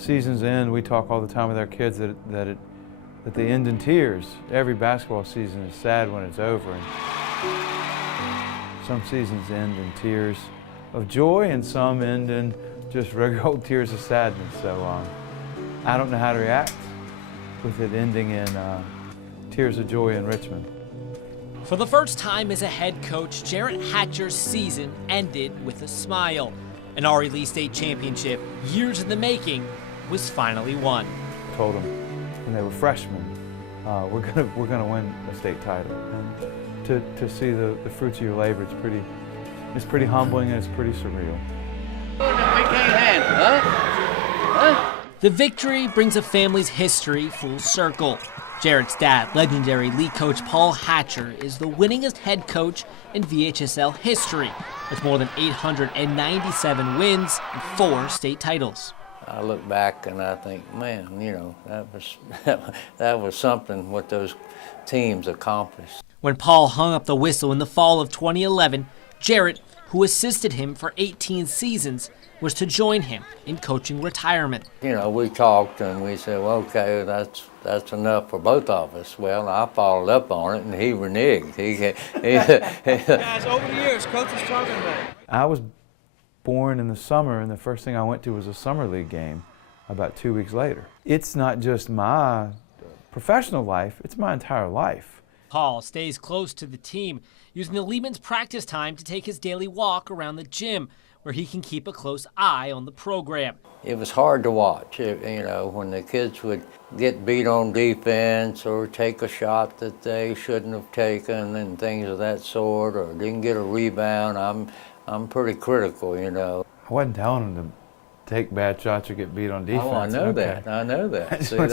seasons end, we talk all the time with our kids that they end in tears. Every basketball season is sad when it's over. And some seasons end in tears of joy, and some end in just regular old tears of sadness. So I don't know how to react with it ending in tears of joy in Richmond. For the first time as a head coach, Jarrett Hatcher's season ended with a smile. An RE Lee State Championship, years in the making, was finally won. I told them when they were freshmen, we're gonna win a state title. And to see the fruits of your labor, it's pretty humbling and it's pretty surreal. The victory brings a family's history full circle. Jarrett's dad, legendary Lee coach Paul Hatcher, is the winningest head coach in VHSL history, with more than 897 wins and 4 state titles. I look back and I think, man, you know, that was something what those teams accomplished. When Paul hung up the whistle in the fall of 2011, Jarrett, who assisted him for 18 seasons, was to join him in coaching retirement. You know, we talked and we said, well, okay, that's enough for both of us. Well, I followed up on it and he reneged. Guys, over the years, Coach was talking about it. I was born in the summer, and the first thing I went to was a summer league game about 2 weeks later. It's not just my professional life, it's my entire life. Paul stays close to the team, using the Lehman's practice time to take his daily walk around the gym, where he can keep a close eye on the program. It was hard to watch, you know, when the kids would get beat on defense or take a shot that they shouldn't have taken and things of that sort, or didn't get a rebound. I'm pretty critical, you know. I wasn't telling them to take bad shots or get beat on defense. Oh, I know okay. that. I know that. See, that's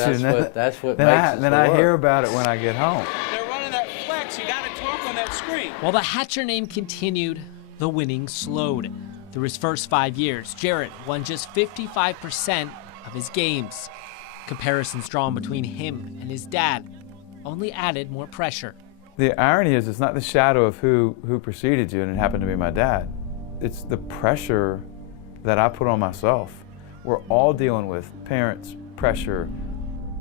what then makes it Then I hear about it when I get home. They're running that flex. You got to talk on that screen. While the Hatcher name continued, the winning slowed. Through his first 5 years, Jarrett won just 55% of his games. Comparisons drawn between him and his dad only added more pressure. The irony is it's not the shadow of who preceded you, and it happened to be my dad. It's the pressure that I put on myself. We're all dealing with parents' pressure,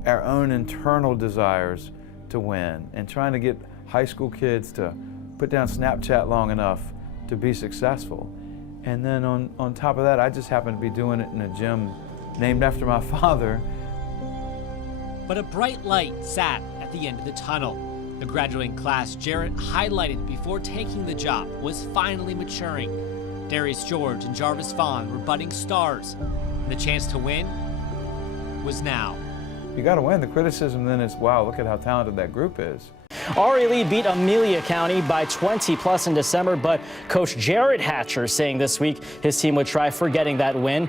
our own internal desires to win, and trying to get high school kids to put down Snapchat long enough to be successful. And then on top of that, I just happened to be doing it in a gym named after my father. But a bright light sat at the end of the tunnel. The graduating class Jarrett highlighted before taking the job was finally maturing. Darius George and Jarvis Vaughn were budding stars, and the chance to win was now. You got to win. The criticism then is, wow, look at how talented that group is. RE Lee beat Amelia County by 20+ in December, but Coach Jarrett Hatcher saying this week his team would try forgetting that win.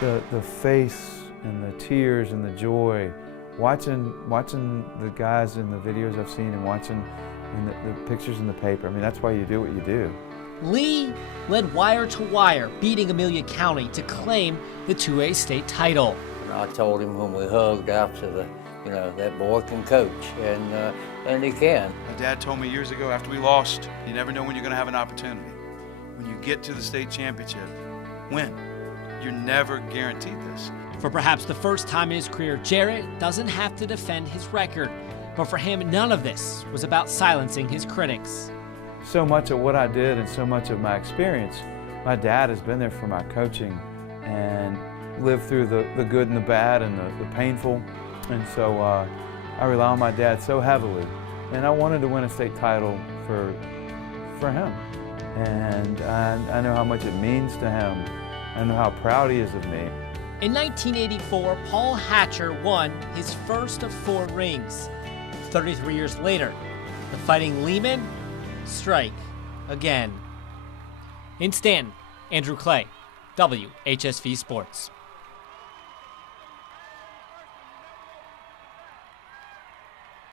The face and the tears and the joy, watching the guys in the videos I've seen and watching in the pictures in the paper. I mean, that's why you do what you do. Lee led wire to wire, beating Amelia County to claim the 2A state title. And I told him when we hugged after you know, that boy can coach, and he can. My dad told me years ago, after we lost, you never know when you're going to have an opportunity. When you get to the state championship, win. You're never guaranteed this. For perhaps the first time in his career, Jarrett doesn't have to defend his record. But for him, none of this was about silencing his critics. So much of what I did and so much of my experience, my dad has been there for my coaching and lived through the good and the bad and the painful. And so I rely on my dad so heavily. And I wanted to win a state title for him. And I know how much it means to him. I know how proud he is of me. In 1984, Paul Hatcher won his first of 4 rings. 33 years later, the Fighting Lehman strike again. In Stanton, Andrew Clay, WHSV Sports.